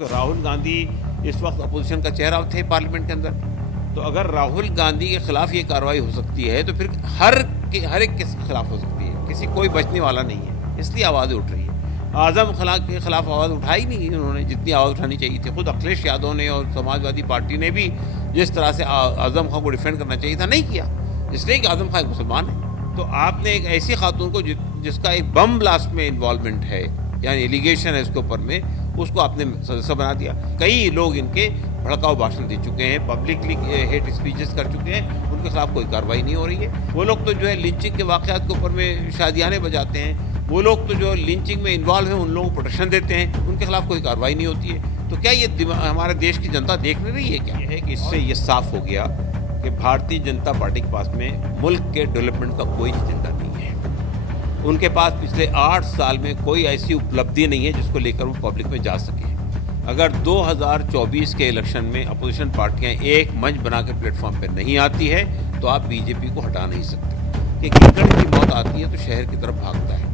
कि राहुल गांधी इस वक्त अपोजिशन का चेहरा थे पार्लियामेंट के अंदर। तो अगर राहुल गांधी के खिलाफ ये कार्रवाई हो सकती है तो फिर हर एक के खिलाफ हो सकती है, किसी कोई बचने वाला नहीं है, इसलिए आवाज़ें उठ रही है। आजम खां के खिलाफ आवाज़ उठाई नहीं उन्होंने जितनी आवाज़ उठानी चाहिए थी। खुद अखिलेश यादव ने और समाजवादी पार्टी ने भी जिस तरह से आजम खां को डिफेंड करना चाहिए था नहीं किया, इसलिए कि आजम खां एक मुसलमान है। तो आपने एक ऐसी खातून को जिसका एक बम ब्लास्ट में इन्वॉल्वमेंट है, यानी एलिगेशन है इसके ऊपर में, उसको आपने सदस्य बना दिया। कई लोग इनके भड़काऊ भाषण दे चुके हैं, पब्लिकली हेट स्पीचेस कर चुके हैं, उनके खिलाफ कोई कार्रवाई नहीं हो रही है। वो लोग तो जो है लिंचिंग के वाक़यात के ऊपर में शादियाने बजाते हैं, वो लोग तो जो लिंचिंग में इन्वॉल्व हैं उन लोगों को प्रोटेक्शन देते हैं, उनके खिलाफ कोई कार्रवाई नहीं होती है। तो क्या ये हमारे देश की जनता देख नहीं रही है? क्या है कि इससे ये साफ हो गया कि भारतीय जनता पार्टी के पास में मुल्क के डेवलपमेंट का कोई एजेंडा नहीं है। उनके पास पिछले 8 साल में कोई ऐसी उपलब्धि नहीं है जिसको लेकर वो पब्लिक में जा सके। अगर 2024 के इलेक्शन में अपोजिशन पार्टियां एक मंच बनाकर प्लेटफॉर्म पर नहीं आती है तो आप बीजेपी को हटा नहीं सकते। कि कीकड़ की मौत आती है तो शहर की तरफ भागता है।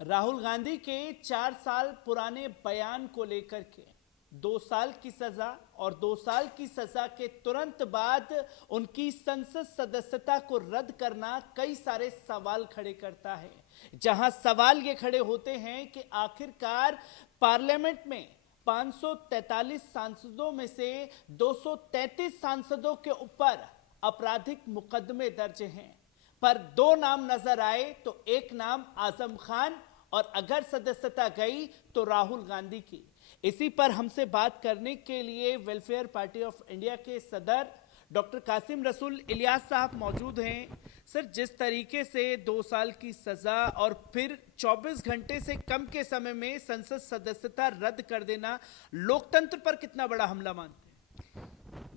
राहुल गांधी के 4 साल पुराने बयान को लेकर के 2 साल की सजा और 2 साल की सजा के तुरंत बाद उनकी संसद सदस्यता को रद्द करना कई सारे सवाल खड़े करता है। जहां सवाल ये खड़े होते हैं कि आखिरकार पार्लियामेंट में 543 सांसदों में से 233 सांसदों के ऊपर आपराधिक मुकदमे दर्ज हैं, पर 2 नाम नजर आए तो एक नाम आजम खान और अगर सदस्यता गई तो राहुल गांधी की। इसी पर हमसे बात करने के लिए वेलफेयर पार्टी ऑफ इंडिया के सदर डॉक्टर कासिम रसूल इलियास साहब मौजूद हैं। सर, जिस तरीके से 2 साल की सजा और फिर 24 घंटे से कम के समय में संसद सदस्यता रद्द कर देना लोकतंत्र पर कितना बड़ा हमला मानते हैं?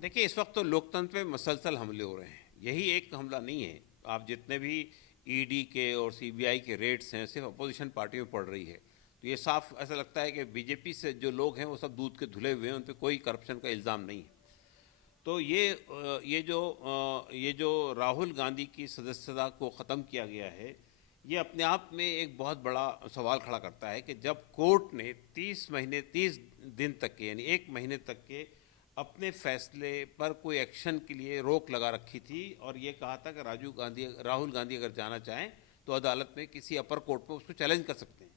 देखिए, इस वक्त तो लोकतंत्र पे मसलसल हमले हो रहे हैं, यही एक हमला नहीं है। आप जितने भी ईडी के और सीबीआई के रेड्स हैं सिर्फ अपोजिशन पार्टी में पड़ रही है। तो ये साफ ऐसा लगता है कि बीजेपी से जो लोग हैं वो सब दूध के धुले हुए हैं, उन पर कोई करप्शन का इल्ज़ाम नहीं है। तो ये जो राहुल गांधी की सदस्यता को ख़त्म किया गया है, ये अपने आप में एक बहुत बड़ा सवाल खड़ा करता है कि जब कोर्ट ने 30 दिन तक के, यानी 1 महीने तक के अपने फैसले पर कोई एक्शन के लिए रोक लगा रखी थी और ये कहा था कि राहुल गांधी अगर जाना चाहें तो अदालत में किसी अपर कोर्ट में उसको चैलेंज कर सकते हैं।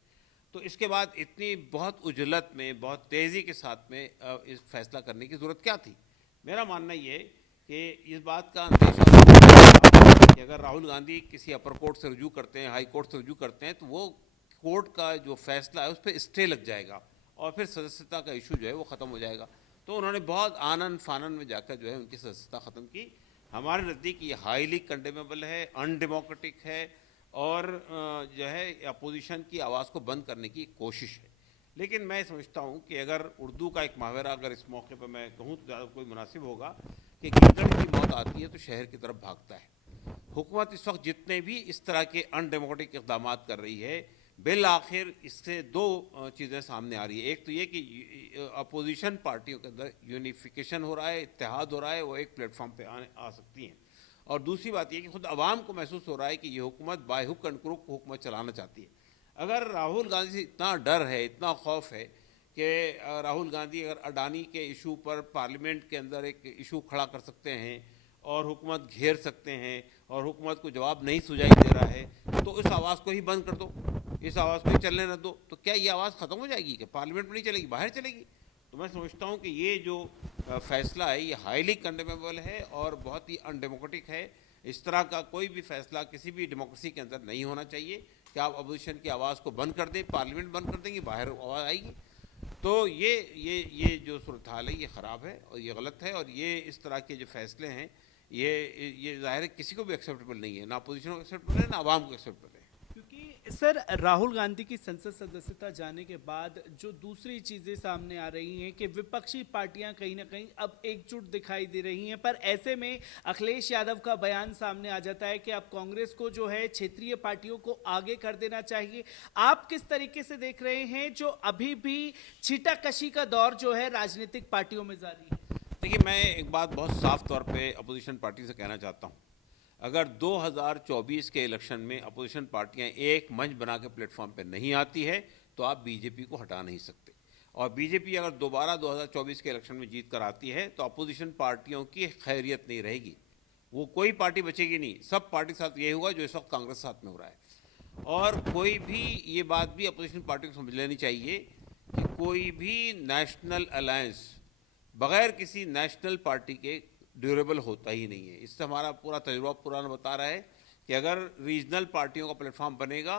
तो इसके बाद इतनी बहुत उजलत में, बहुत तेज़ी के साथ में इस फैसला करने की ज़रूरत क्या थी? मेरा मानना ये कि इस बात का अंदेशा कि अगर राहुल गांधी किसी अपर कोर्ट से रुजू करते हैं, हाई कोर्ट से रुजू करते हैं, तो वो कोर्ट का जो फैसला है उस पर स्टे लग जाएगा और फिर सदस्यता का इशू जो है वो ख़त्म हो जाएगा। तो उन्होंने बहुत आनन फानन में जाकर जो है उनकी सदस्यता ख़त्म की। हमारे नज़दीक ये हाईली कंडेमेबल है, अनडेमोक्रेटिक है और जो है अपोजिशन की आवाज़ को बंद करने की कोशिश है। लेकिन मैं समझता हूँ कि अगर उर्दू का एक मुहावरा अगर इस मौके पर मैं कहूँ तो ज़्यादा कोई मुनासिब होगा कि कीकड़ की मौत आती है तो शहर की तरफ भागता है। हुकूमत इस वक्त जितने भी इस तरह के अनडेमोक्रेटिक इक़दाम कर रही है, बिल आखिर इससे 2 चीज़ें सामने आ रही है। एक तो ये कि अपोजिशन पार्टियों के अंदर यूनिफिकेशन हो रहा है, इत्तेहाद हो रहा है, वो एक प्लेटफॉर्म पे आ सकती हैं। और दूसरी बात ये कि खुद आवाम को महसूस हो रहा है कि ये हुकूमत बाय हुक एंड क्रुक हुकूमत चलाना चाहती है। अगर राहुल गांधी से इतना डर है, इतना खौफ है कि राहुल गांधी अगर अडानी के इशू पर पार्लियामेंट के अंदर एक इशू खड़ा कर सकते हैं और हुकूमत घेर सकते हैं और हुकूमत को जवाब नहीं सुझाई दे रहा है, तो उस आवाज़ को ही बंद कर दो, इस आवाज़ को ही चलने न दो। तो क्या ये आवाज़ ख़त्म हो जाएगी? कि पार्लियामेंट में नहीं चलेगी, बाहर चलेगी? तो मैं समझता हूँ कि ये जो फैसला है ये हाईली कंडेमेबल है और बहुत ही अनडेमोक्रेटिक है। इस तरह का कोई भी फैसला किसी भी डेमोक्रेसी के अंदर नहीं होना चाहिए कि आप अपोजिशन की आवाज़ को बंद कर दें, पार्लियामेंट बंद कर देंगे, बाहर आवाज़ आएगी। तो ये जो सूरत हाल है ये ख़राब है और ये गलत है और ये इस तरह के जो फैसले हैं ये ज़ाहिर है किसी को भी एक्सेप्टेबल नहीं है, ना अपोजिशन को एक्सेप्टेबल है, ना आवाम को एक्सेप्टेबल है। क्योंकि सर, राहुल गांधी की संसद सदस्यता जाने के बाद जो दूसरी चीजें सामने आ रही हैं कि विपक्षी पार्टियां कहीं ना कहीं अब एकजुट दिखाई दे रही हैं, पर ऐसे में अखिलेश यादव का बयान सामने आ जाता है कि अब कांग्रेस को जो है क्षेत्रीय पार्टियों को आगे कर देना चाहिए। आप किस तरीके से देख रहे हैं जो अभी भी छीटाकशी का दौर जो है राजनीतिक पार्टियों में जारी है? देखिए, मैं एक बात बहुत साफ तौर पे अपोजिशन पार्टी से कहना चाहता हूँ। अगर 2024 के इलेक्शन में अपोजिशन पार्टियां एक मंच बना के प्लेटफॉर्म पे नहीं आती है तो आप बीजेपी को हटा नहीं सकते। और बीजेपी अगर दोबारा 2024 के इलेक्शन में जीत कर आती है तो अपोजिशन पार्टियों की खैरियत नहीं रहेगी, वो कोई पार्टी बचेगी नहीं, सब पार्टी के साथ ये हुआ जो इस वक्त कांग्रेस के साथ में हो रहा है। और कोई भी ये बात भी अपोजिशन पार्टी को समझ लेनी चाहिए कि कोई भी नेशनल अलायंस बगैर किसी नेशनल पार्टी के ड्यूरेबल होता ही नहीं है। इससे हमारा पूरा तजुर्बा पुराना बता रहा है कि अगर रीजनल पार्टियों का प्लेटफॉर्म बनेगा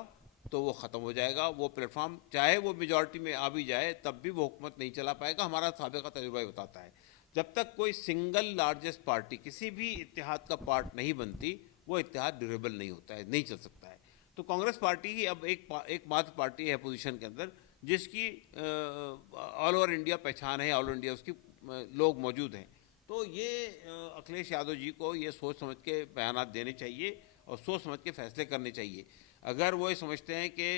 तो वो ख़त्म हो जाएगा। वो प्लेटफॉर्म चाहे वो मेजॉरिटी में आ भी जाए तब भी वो हुकूमत नहीं चला पाएगा। हमारा साबिक़ा तजुर्बा ही बताता है जब तक कोई सिंगल लार्जेस्ट पार्टी किसी भी इत्तेहाद का पार्ट नहीं बनती वो इत्तेहाद ड्यूरेबल नहीं होता है, नहीं चल सकता है। तो कांग्रेस पार्टी ही अब एक मात्र पार्टी है अपोजिशन के अंदर जिसकी ऑल ओवर इंडिया पहचान है, ऑल ओवर इंडिया उसकी लोग मौजूद हैं। तो ये अखिलेश यादव जी को ये सोच समझ के बयानात देने चाहिए और सोच समझ के फैसले करने चाहिए। अगर वो ये समझते हैं कि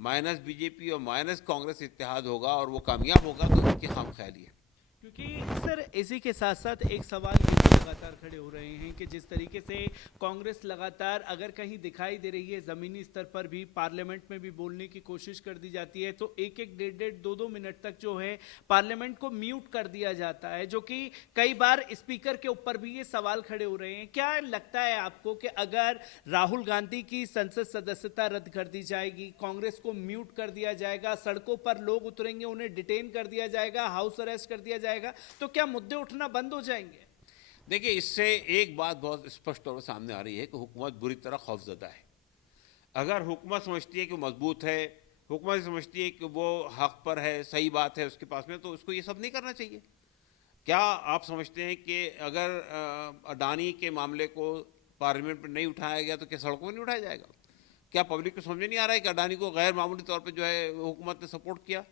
माइनस बीजेपी और माइनस कांग्रेस इत्तेहाद होगा और वो कामयाब होगा तो उनकी खामख्याली है। क्योंकि सर इसी के साथ साथ एक सवाल ये भी लगातार खड़े हो रहे हैं कि जिस तरीके से कांग्रेस लगातार अगर कहीं दिखाई दे रही है ज़मीनी स्तर पर भी पार्लियामेंट में भी बोलने की कोशिश कर दी जाती है तो एक एक डेढ़ दो दो मिनट तक जो है पार्लियामेंट को म्यूट कर दिया जाता है, जो कि कई बार स्पीकर के ऊपर भी ये सवाल खड़े हो रहे हैं। क्या लगता है आपको कि अगर राहुल गांधी की संसद सदस्यता रद्द कर दी जाएगी, कांग्रेस को म्यूट कर दिया जाएगा, सड़कों पर लोग उतरेंगे, उन्हें डिटेन कर दिया जाएगा, हाउस अरेस्ट कर दिया जाएगा, तो क्या मुद्दे उठना बंद हो जाएंगे? देखिए, इससे एक बात बहुत स्पष्ट तौर पर सामने आ रही है कि हुकूमत बुरी तरह खौफजदा है। अगर हुकूमत समझती है कि वो मजबूत है, हुकूमत समझती है कि वो हक पर है, सही बात है उसके पास में, तो उसको ये सब नहीं करना चाहिए। क्या आप समझते हैं कि अगर अडानी के मामले को पार्लियामेंट में नहीं उठाया गया तो क्या सड़कों में नहीं उठाया जाएगा? क्या पब्लिक को समझ में नहीं आ रहा है कि अडानी को गैर मामूली तौर पर जो है हुकूमत ने सपोर्ट किया,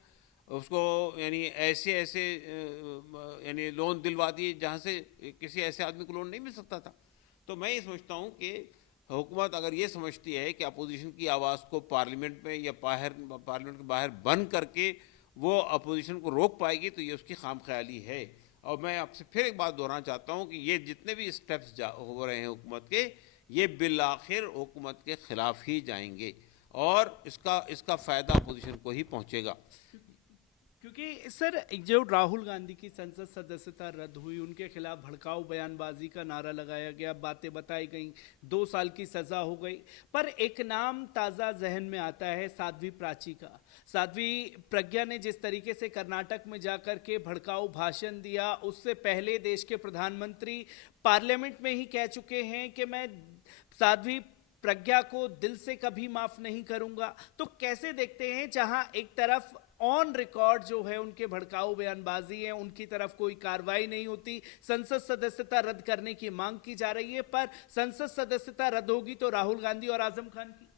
उसको यानी ऐसे ऐसे यानी लोन दिलवा दिए जहाँ से किसी ऐसे आदमी को लोन नहीं मिल सकता था। तो मैं ये समझता हूँ कि हुकूमत अगर ये समझती है कि अपोजिशन की आवाज़ को पार्लियामेंट में या पार्लियामेंट के बाहर बंद करके वो अपोजिशन को रोक पाएगी तो ये उसकी खामख्याली है। और मैं आपसे फिर एक बात दोहराना चाहता हूँ कि ये जितने भी स्टेप्स हो रहे हैं हुकूमत के, ये बिल आखिर हुकूमत के ख़िलाफ़ ही जाएंगे और इसका फ़ायदा अपोजिशन को ही पहुँचेगा। क्योंकि सर जो राहुल गांधी की संसद सदस्यता रद्द हुई, उनके खिलाफ भड़काऊ बयानबाजी का नारा लगाया गया, बातें बताई गई, 2 साल की सजा हो गई, पर एक नाम ताज़ा जहन में आता है साध्वी प्राची का। साध्वी प्रज्ञा ने जिस तरीके से कर्नाटक में जाकर के भड़काऊ भाषण दिया, उससे पहले देश के प्रधानमंत्री पार्लियामेंट में ही कह चुके हैं कि मैं साध्वी प्रज्ञा को दिल से कभी माफ नहीं करूंगा। तो कैसे देखते हैं जहां एक तरफ ऑन रिकॉर्ड जो है उनके भड़काऊ बयानबाजी है, उनकी तरफ कोई कार्रवाई नहीं होती, संसद सदस्यता रद्द करने की मांग की जा रही है, पर संसद सदस्यता रद्द होगी तो राहुल गांधी और आजम खान की?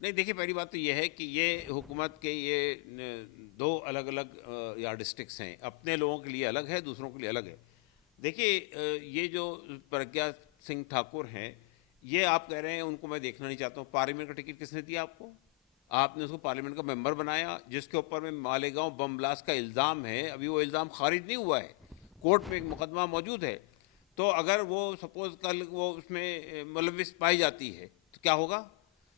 नहीं, देखिए, पहली बात तो यह है कि ये हुकूमत के ये 2 अलग अलग यार्डस्टिक्स हैं। अपने लोगों के लिए अलग है, दूसरों के लिए अलग है। देखिए, ये जो प्रज्ञा सिंह ठाकुर हैं, ये आप कह रहे हैं उनको मैं देखना नहीं चाहता हूँ। पार्लियामेंट का टिकट किसने दिया आपको? आपने उसको पार्लियामेंट का मेंबर बनाया, जिसके ऊपर में मालेगांव बम ब्लास्ट का इल्ज़ाम है। अभी वो इल्ज़ाम खारिज नहीं हुआ है, कोर्ट में एक मुकदमा मौजूद है। तो अगर वो सपोज़ कल वो उसमें मुलविस पाई जाती है तो क्या होगा?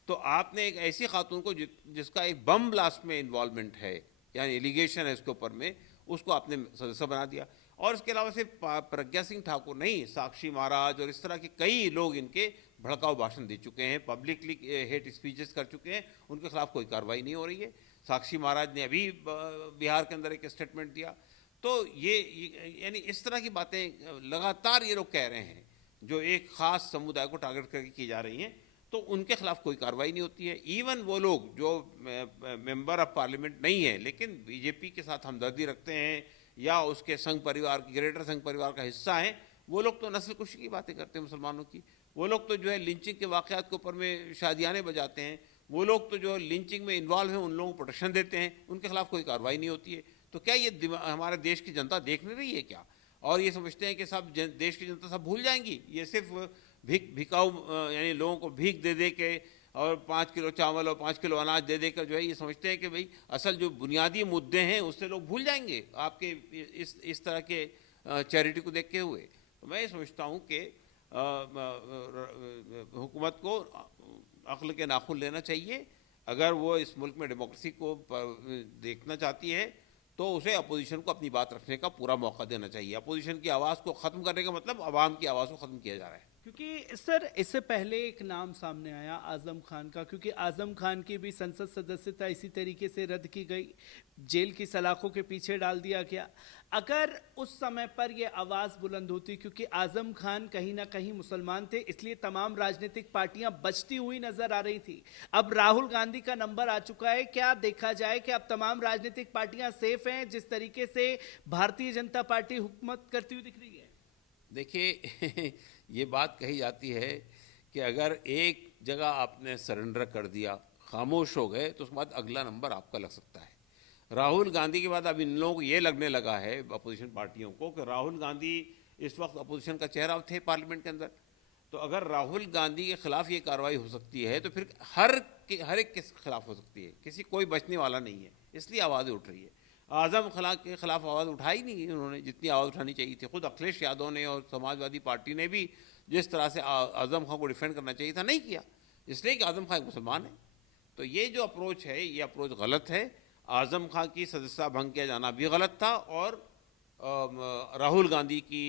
तो आपने एक ऐसी खातून को जिसका एक बम ब्लास्ट में इन्वॉल्वमेंट है, यानी एलिगेशन है उसके ऊपर में, उसको आपने सदस्य बना दिया। और इसके अलावा सिर्फ प्रज्ञा सिंह ठाकुर नहीं, साक्षी महाराज और इस तरह के कई लोग इनके भड़काऊ भाषण दे चुके हैं, पब्लिकली हेट स्पीचेस कर चुके हैं, उनके खिलाफ कोई कार्रवाई नहीं हो रही है। साक्षी महाराज ने अभी बिहार के अंदर एक स्टेटमेंट दिया। तो ये यानी इस तरह की बातें लगातार ये लोग कह रहे हैं जो एक ख़ास समुदाय को टारगेट करके की जा रही हैं, तो उनके खिलाफ कोई कार्रवाई नहीं होती है। इवन वो लोग जो मेंबर ऑफ पार्लियामेंट नहीं है लेकिन बीजेपी के साथ हमदर्दी रखते हैं या उसके संघ परिवार, ग्रेटर संघ परिवार का हिस्सा हैं, वो लोग तो नस्ल कुशी की बातें करते हैं मुसलमानों की। वो लोग तो जो है लिंचिंग के वाक़यात के ऊपर में शादियाने बजाते हैं। वो लोग तो जो लिंचिंग में इन्वॉल्व हैं उन लोगों को प्रोटेक्शन देते हैं, उनके खिलाफ कोई कार्रवाई नहीं होती है। तो क्या ये हमारे देश की जनता देख नहीं रही है क्या? और ये समझते हैं कि सब देश की जनता सब भूल जाएंगी? ये सिर्फ भिकाऊ यानी लोगों को भीख दे दे के और 5 किलो चावल और 5 किलो अनाज दे देकर जो है ये समझते हैं कि भाई असल जो बुनियादी मुद्दे हैं उससे लोग भूल जाएंगे आपके इस तरह के चैरिटी को देखते हुए। तो मैं ये समझता हूँ कि हुकूमत को अक्ल के नाखून लेना चाहिए। अगर वो इस मुल्क में डेमोक्रेसी को देखना चाहती है तो उसे अपोजिशन को अपनी बात रखने का पूरा मौका देना चाहिए। अपोजिशन की आवाज़ को ख़त्म करने का मतलब अवाम की आवाज़ को ख़त्म किया जा रहा है। क्योंकि सर इससे पहले एक नाम सामने आया आजम खान का, क्योंकि आजम खान की भी संसद सदस्यता इसी तरीके से रद्द की गई, जेल की सलाखों के पीछे डाल दिया गया। अगर उस समय पर यह आवाज़ बुलंद होती, क्योंकि आजम खान कहीं ना कहीं मुसलमान थे, इसलिए तमाम राजनीतिक पार्टियां बचती हुई नजर आ रही थी। अब राहुल गांधी का नंबर आ चुका है, क्या देखा जाए कि अब तमाम राजनीतिक पार्टियां सेफ हैं जिस तरीके से भारतीय जनता पार्टी हुकूमत करती हुई दिख रही है? देखिए ये बात कही जाती है कि अगर एक जगह आपने सरेंडर कर दिया, खामोश हो गए, तो उसके बाद अगला नंबर आपका लग सकता है। राहुल गांधी के बाद अब इन लोगों को ये लगने लगा है, अपोजिशन पार्टियों को, कि राहुल गांधी इस वक्त अपोजिशन का चेहरा थे पार्लियामेंट के अंदर। तो अगर राहुल गांधी के खिलाफ ये कार्रवाई हो सकती है तो फिर हर एक के खिलाफ हो सकती है, कोई बचने वाला नहीं है। इसलिए आवाज़ें उठ रही है। आज़म खान के खिलाफ आवाज़ उठाई नहीं उन्होंने जितनी आवाज़ उठानी चाहिए थी। खुद अखिलेश यादव ने और समाजवादी पार्टी ने भी जिस तरह से आज़म खान को डिफेंड करना चाहिए था, नहीं किया, इसलिए कि आज़म खान एक मुसलमान है। तो ये जो अप्रोच है, ये अप्रोच गलत है। आज़म खान की सदस्यता भंग किया जाना भी गलत था और राहुल गांधी की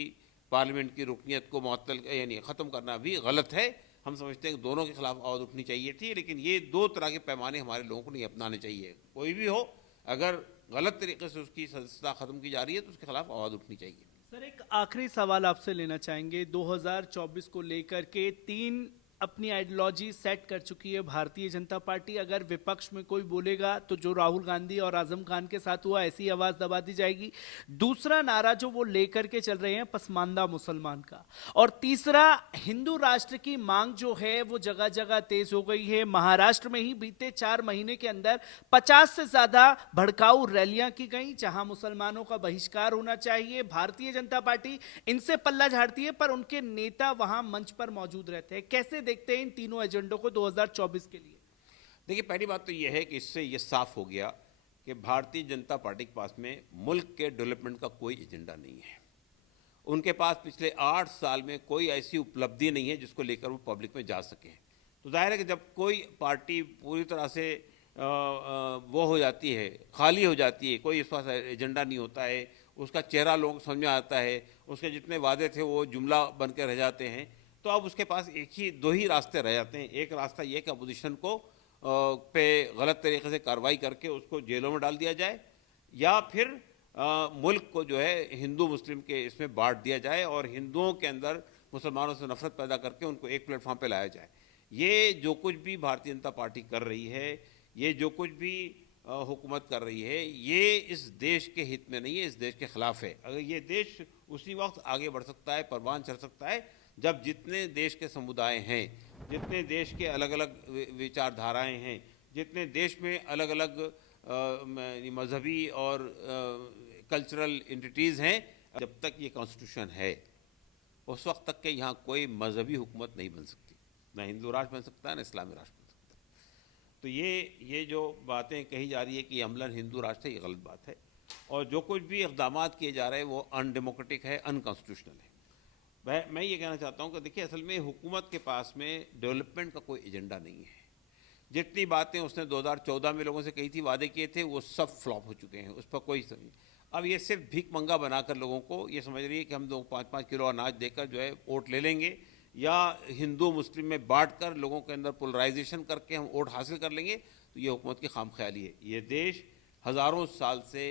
पार्लियामेंट की रुकनीत को मुअत्तल यानी ख़त्म करना भी गलत है। हम समझते हैं कि दोनों के खिलाफ आवाज़ उठनी चाहिए थी, लेकिन ये दो तरह के पैमाने हमारे लोगों को नहीं अपनाने चाहिए। कोई भी हो, अगर गलत तरीके से उसकी सदस्यता ख़त्म की जा रही है तो उसके खिलाफ आवाज़ उठनी चाहिए। सर एक आखिरी सवाल आपसे लेना चाहेंगे। 2024 को लेकर के 3 अपनी आइडियोलॉजी सेट कर चुकी है भारतीय जनता पार्टी। अगर विपक्ष में कोई बोलेगा तो जो राहुल गांधी और आजम खान के साथ हुआ ऐसी आवाज दबा दी जाएगी। दूसरा नारा जो वो लेकर के चल रहे हैं पसमानदा मुसलमान का, और तीसरा हिंदू राष्ट्र की मांग जो है वो जगह जगह तेज हो गई है। महाराष्ट्र में ही बीते 4 महीने के अंदर 50 से ज्यादा भड़काऊ रैलियां की गई जहां मुसलमानों का बहिष्कार होना चाहिए। भारतीय जनता पार्टी इनसे पल्ला झाड़ती है पर उनके नेता वहां मंच पर मौजूद रहते हैं। कैसे देखते हैं इन तीनों एजेंडों को 2024 के लिए? देखिए, पहली बात तो यह है कि इससे यह साफ हो गया कि भारतीय जनता पार्टी के पास में मुल्क के डेवलपमेंट का कोई एजेंडा नहीं है। उनके पास पिछले 8 साल में कोई ऐसी उपलब्धि नहीं है जिसको लेकर वो पब्लिक में जा सके। तो जाहिर है कि जब कोई पार्टी पूरी तरह से वो हो जाती है, खाली हो जाती है, कोई इस पास एजेंडा नहीं होता है, उसका चेहरा लोगों को समझ में आता है, उसके जितने वादे थे वो जुमला बन के रह जाते हैं, तो अब उसके पास दो ही रास्ते रह जाते हैं। एक रास्ता ये कि अपोजिशन को पे गलत तरीके से कार्रवाई करके उसको जेलों में डाल दिया जाए, या फिर मुल्क को जो है हिंदू मुस्लिम के इसमें बांट दिया जाए और हिंदुओं के अंदर मुसलमानों से नफरत पैदा करके उनको एक प्लेटफॉर्म पे लाया जाए। ये जो कुछ भी भारतीय जनता पार्टी कर रही है, ये जो कुछ भी हुकूमत कर रही है, ये इस देश के हित में नहीं है, इस देश के खिलाफ है। अगर ये देश उसी वक्त आगे बढ़ सकता है, परवान चढ़ सकता है, जब जितने देश के समुदाय हैं, जितने देश के अलग अलग विचारधाराएं हैं, जितने देश में अलग अलग मजहबी और कल्चरल एंटिटीज़ हैं, जब तक ये कॉन्स्टिट्यूशन है उस वक्त तक के यहाँ कोई मजहबी हुकूमत नहीं बन सकती। ना हिंदू राष्ट्र बन सकता है, ना इस्लामी राष्ट्र बन सकता है। तो ये जो बातें कही जा रही है कि अमलन हिंदू राष्ट्र है, ये गलत बात है। और जो कुछ भी इक़दाम किए जा रहे हैं वो अनडेमोक्रेटिक है, अनकॉन्स्टिट्यूशनल है। मैं ये कहना चाहता हूँ कि देखिए, असल में हुकूमत के पास में डेवलपमेंट का कोई एजेंडा नहीं है। जितनी बातें उसने 2014 में लोगों से कही थी, वादे किए थे, वो सब फ्लॉप हो चुके हैं, उस पर कोई नहीं। अब ये सिर्फ भीख मंगा बनाकर लोगों को ये समझ रही है कि हम 5-5 किलो अनाज देकर जो है वोट ले लेंगे, या हिंदू मुस्लिम में बांट कर लोगों के अंदर पोलराइजेशन करके हम वोट हासिल कर लेंगे। तो ये हुकूमत की खामख्याली है। ये देश हज़ारों साल से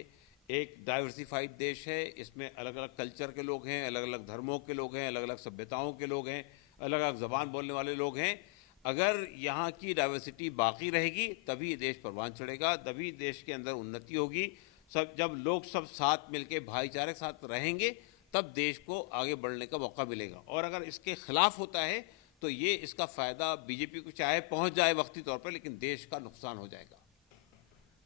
एक डाइवर्सिफाइड देश है। इसमें अलग अलग कल्चर के लोग हैं, अलग अलग धर्मों के लोग हैं, अलग अलग सभ्यताओं के लोग हैं, अलग अलग ज़बान बोलने वाले लोग हैं। अगर यहाँ की डाइवर्सिटी बाकी रहेगी तभी ये देश परवान चढ़ेगा, तभी देश के अंदर उन्नति होगी। जब लोग सब साथ मिलके भाईचारे के साथ रहेंगे तब देश को आगे बढ़ने का मौका मिलेगा। और अगर इसके खिलाफ होता है तो ये इसका फ़ायदा बीजेपी को चाहे पहुँच जाए वक्ती तौर पर, लेकिन देश का नुकसान हो जाएगा।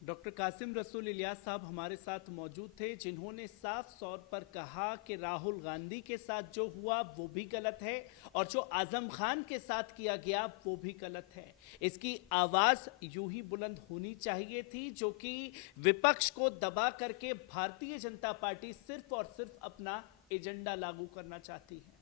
डॉक्टर कासिम रसूल इलियास साहब हमारे साथ मौजूद थे, जिन्होंने साफ तौर पर कहा कि राहुल गांधी के साथ जो हुआ वो भी गलत है और जो आजम खान के साथ किया गया वो भी गलत है। इसकी आवाज़ यूं ही बुलंद होनी चाहिए थी, जो कि विपक्ष को दबा करके भारतीय जनता पार्टी सिर्फ और सिर्फ अपना एजेंडा लागू करना चाहती है।